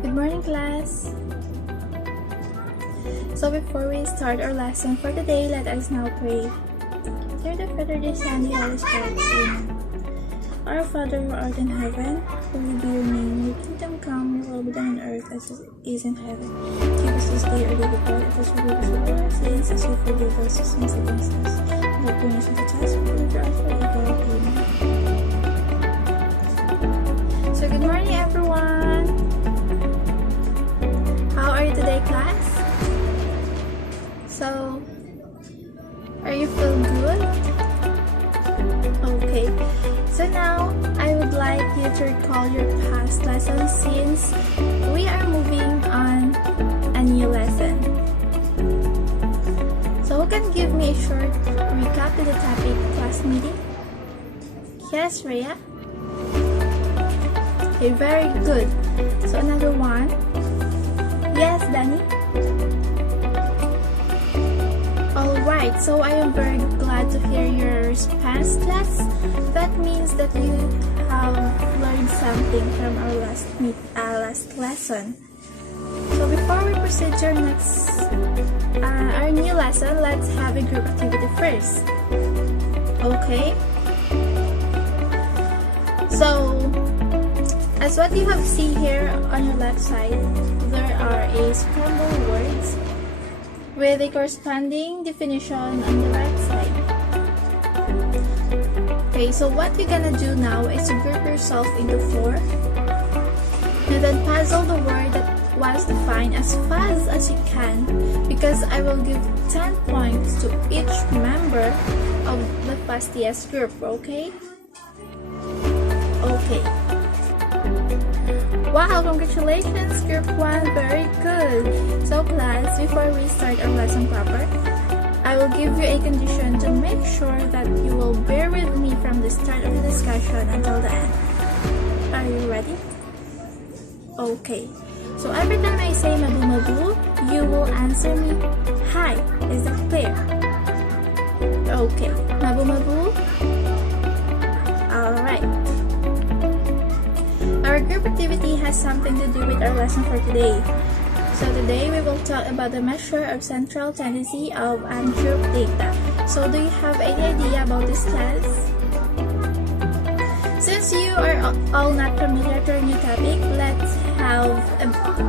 Good morning, class! So before we start our lesson for today, let us now pray. Dear the Father, the Son, the Holy Spirit, Amen. Our Father who art in heaven, hallowed be your name. Your kingdom come, your will be done on earth as it is in heaven. Give us this day our daily bread, and forgive us all our sins, as we forgive those who sin against us. And not bring us into testation, but deliver us from evil. Amen. So good morning, everyone. How are you today, class? So, are you feeling good? Okay. So now, I would like you to recall your past lessons since we are moving on a new lesson. So who can give me a short recap to the topic class meeting? Yes, Rhea? Okay, very good. So another one. Yes, Danny? Alright, so I am very glad to hear your response, class. That means that you have learned something from our last lesson. So before we proceed to our new lesson, let's have a group activity first. Okay? So, as what you have seen here on your left side, there are a scrambled words with a corresponding definition on the right side. Okay, so what we're gonna do now is to group yourself into 4 and then puzzle the word that was defined as fast as you can, because I will give 10 points to each member of the fastest group, okay? Okay. Wow, congratulations, Group 1, very good. So class, before we start our lesson proper, I will give you a condition to make sure that you will bear with me from the start of the discussion until the end. Are you ready? Okay. So every time I say mabu mabu, you will answer me hi. Is that clear? Okay. Mabu mabu? Alright. Our group activity has something to do with our lesson for today. So today we will talk about the measure of central tendency of ungrouped data. So do you have any idea about this, class? Since you are all not familiar to our new topic, let's have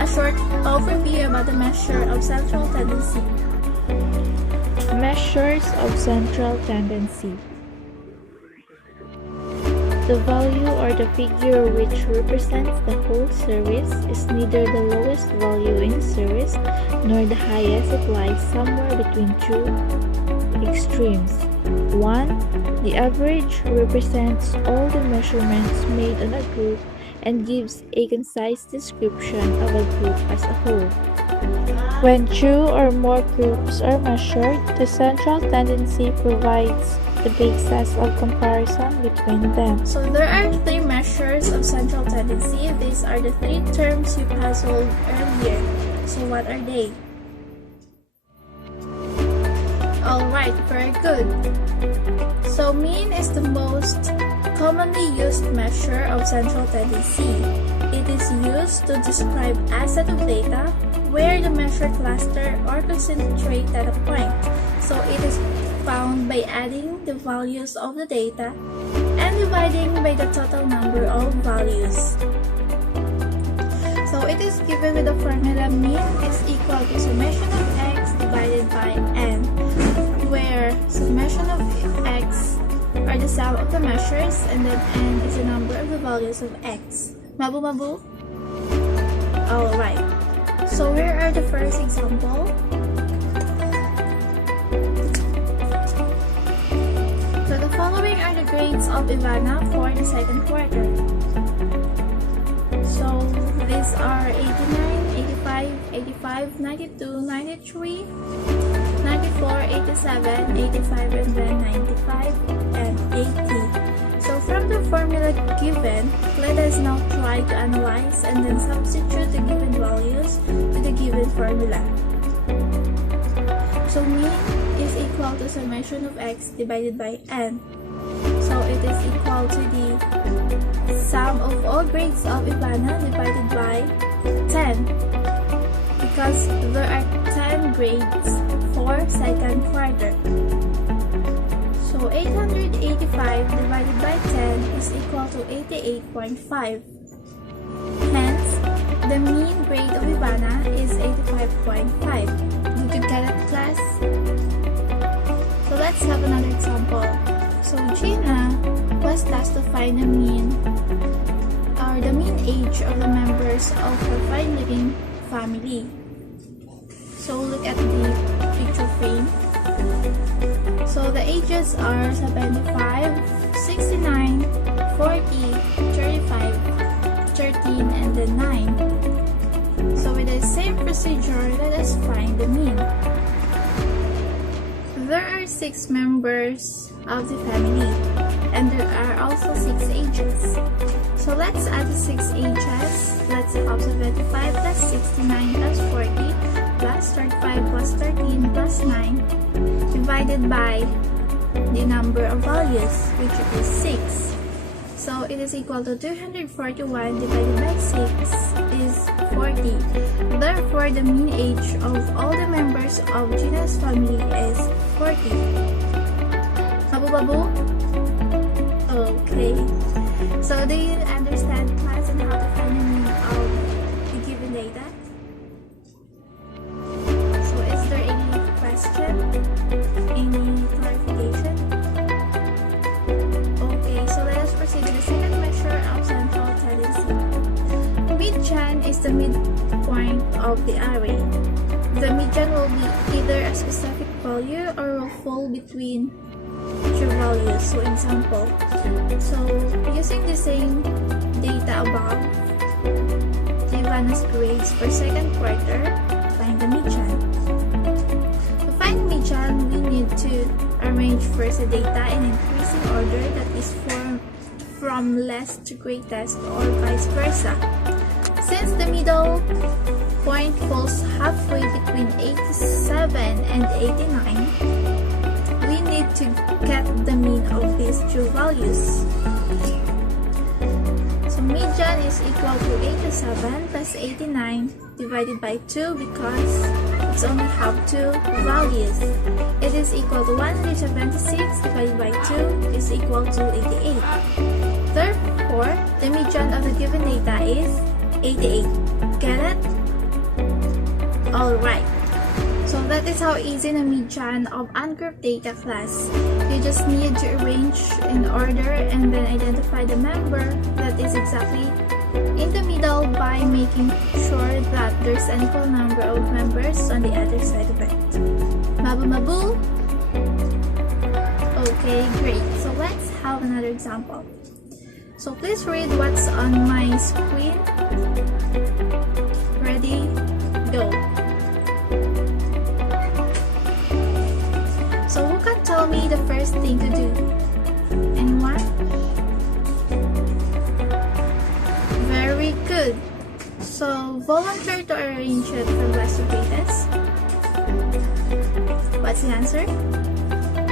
a short overview about the measure of central tendency. Measures of central tendency. The value or the figure which represents the whole series is neither the lowest value in the series nor the highest. It lies somewhere between two extremes. 1. The average represents all the measurements made on a group and gives a concise description of a group as a whole. When 2 or more groups are measured, the central tendency provides the basis of comparison between them. So there are 3 measures of central tendency. These are the 3 terms we puzzled earlier. So what are they? Alright, very good. So mean is the most commonly used measure of central tendency. It is used to describe asset of data where the measure cluster or concentrate at a point. So it is found by adding the values of the data and dividing by the total number of values. So it is given with the formula mean is equal to summation of x divided by n, where summation of x are the sum of the measures and then n is the number of the values of x. Mabu mabu? Alright. So here are the first example. So the following are the grades of Ivana for the second quarter. So these are 89, 85, 85, 92, 93, 94, 87, 85, and then 95, and 80. So from the formula given, let us now try to analyze and then substitute the given values to the given formula. So mean equal to summation of x divided by n. So it is equal to the sum of all grades of Ivana divided by 10, because there are 10 grades for second quarter. So 885 divided by 10 is equal to 88.5. Hence, the mean grade of Ivana is 85.5. Did you get it, class? So let's have another example. So Gina was tasked to find the mean age of the members of her fine living family. So look at the picture frame. So the ages are 75, 69, 40, 35, 13, and then 9. So with the same procedure, let us find the mean. There are 6 members of the family, and there are also 6 ages. So let's add the 6 ages. Let's have 75 plus 69 plus 40 plus 35 plus 13 plus 9 divided by the number of values, which is 6. So it is equal to 241 divided by 6 is 40. Therefore, the mean age of all the members of Gina's family is 40. Babu? Okay. So do you understand, class, on how to find the mean of the given data? So is there any question? Any clarification? Okay, so let us proceed to the second measure of central tendency. Median is the midpoint of the array. The median will be either a specific value or will fall between two values. So example, using the same data above, the Ivana's grades for second quarter, find the median. To find median, we need to arrange first the data in increasing order, that is from less to greatest or vice versa. Since the middle point falls halfway between 87 and 89, we need to get the mean of these two values. So median is equal to 87 plus 89 divided by 2, because it's only have two values. It is equal to 176 divided by 2 is equal to 88. Therefore, the median of the given data is 88. Get it? Alright. So that is how easy the median of ungrouped data, class. You just need to arrange in order and then identify the member that is exactly in the middle by making sure that there's an equal number of members on the other side of it. Mabu? Okay, great. So let's have another example. So please read what's on my screen. Ready? Go. So who can tell me the first thing to do? Anyone? Very good. So volunteer to arrange it from less to greatest. What's the answer?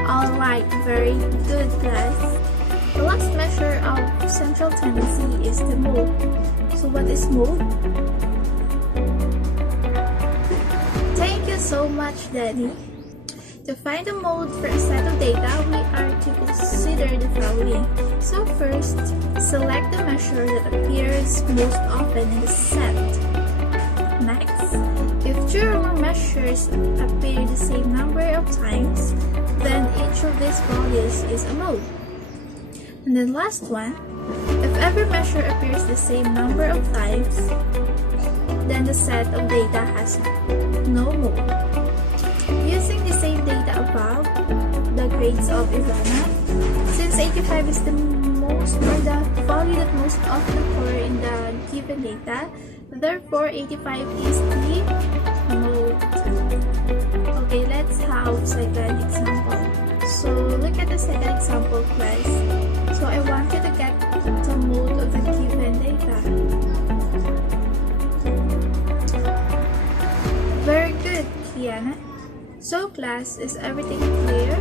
Alright, very good, class. The last measure of central tendency is the mode. So what is mode? Thank you so much, Danny. To find the mode for a set of data, we are to consider the following. So first, select the measure that appears most often in the set. Next, if two or more measures appear the same number of times, then each of these values is a mode. And then last one, if every measure appears the same number of times, then the set of data has no mode. Using the same data above, the grades of Ivana, since 85 is the most, or the value that most often occur in the given data, therefore 85 is the mode. Okay, let's have second example. So look at the second example, class. So I want you to get the mode of the given data. Very good, Kiana. So class, is everything clear?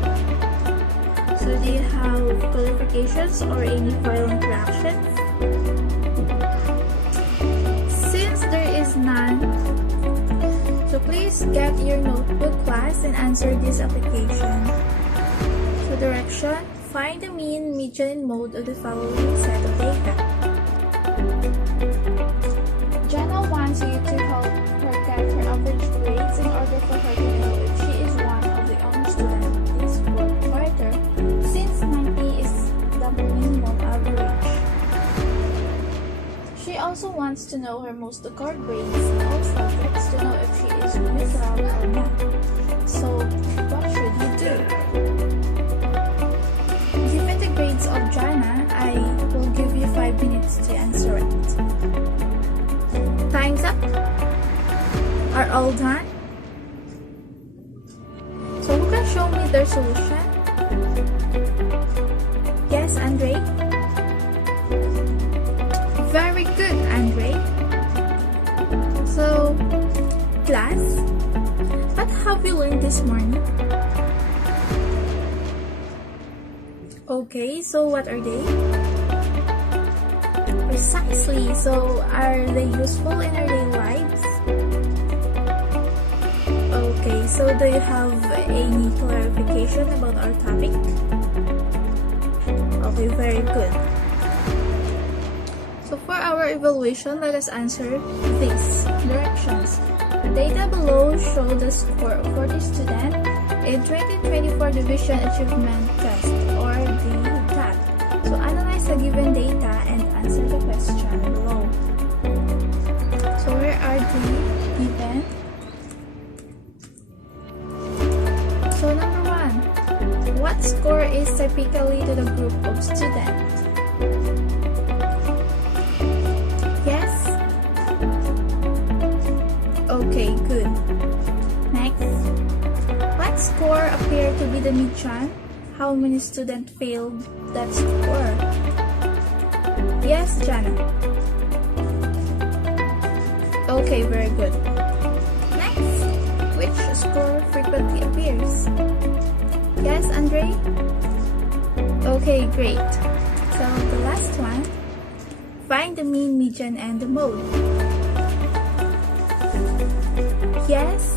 So do you have qualifications or any file interactions? Since there is none, so please get your notebook class and answer this application. So direction, find the mean, median, and mode of the following set of data. Jana wants you to help her get her average grades in order for her to know if she is one of the only students this fourth quarter, since 90 is the minimum average. She also wants to know her most score grades in all subjects to know if she is neutral or not. So, what should you do? Given the grades of Jana, I will give you 5 minutes to answer it. Time's up. Are all done? So who can show me their solution? Yes, Andre? Very good, Andre. So, class, what have you learned this morning? Okay, so what are they? Precisely. So, are they useful in our daily lives? Okay, so do you have any clarification about our topic? Okay, very good. So for our evaluation, let us answer these directions. The data below show the score of 40 students in 2024 Division Achievement Test, or the TAT. So analyze the given data and answer the question below. So where are the given? So number 1, what score is typically to the group of students? Yes? Okay, good. Next, what score appear to be the median? How many students failed that score? Yes, Jana. Okay, very good. Next, which score frequently appears? Yes, Andre? Okay, great. So the last one, find the mean, median, and the mode. Yes?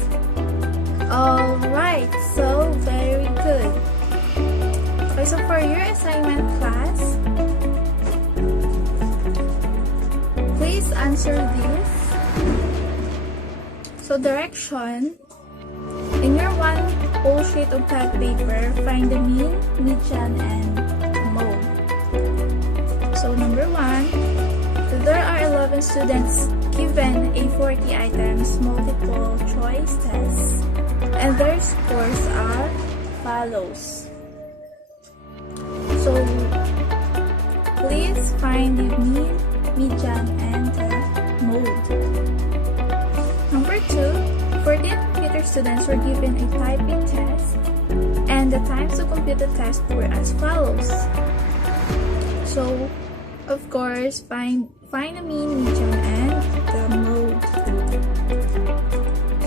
Alright, so very good. Okay, so for your assignment class, please answer this. So direction, in your one whole sheet of pad paper, find the mean, median, and the mode. So number 1, there are 11 students given a 40 items multiple choice test, and their scores are follows. So please find the mean, median, and the mode. Number 2, 14 computer students were given a typing test, and the times to complete the test were as follows. So, of course, find the mean, median, and the mode.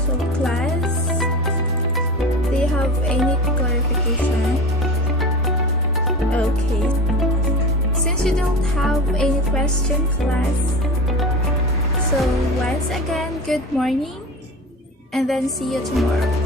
So, class, do you have any clarification? Okay. Since you don't have any question, class, so once again, good morning, and then see you tomorrow.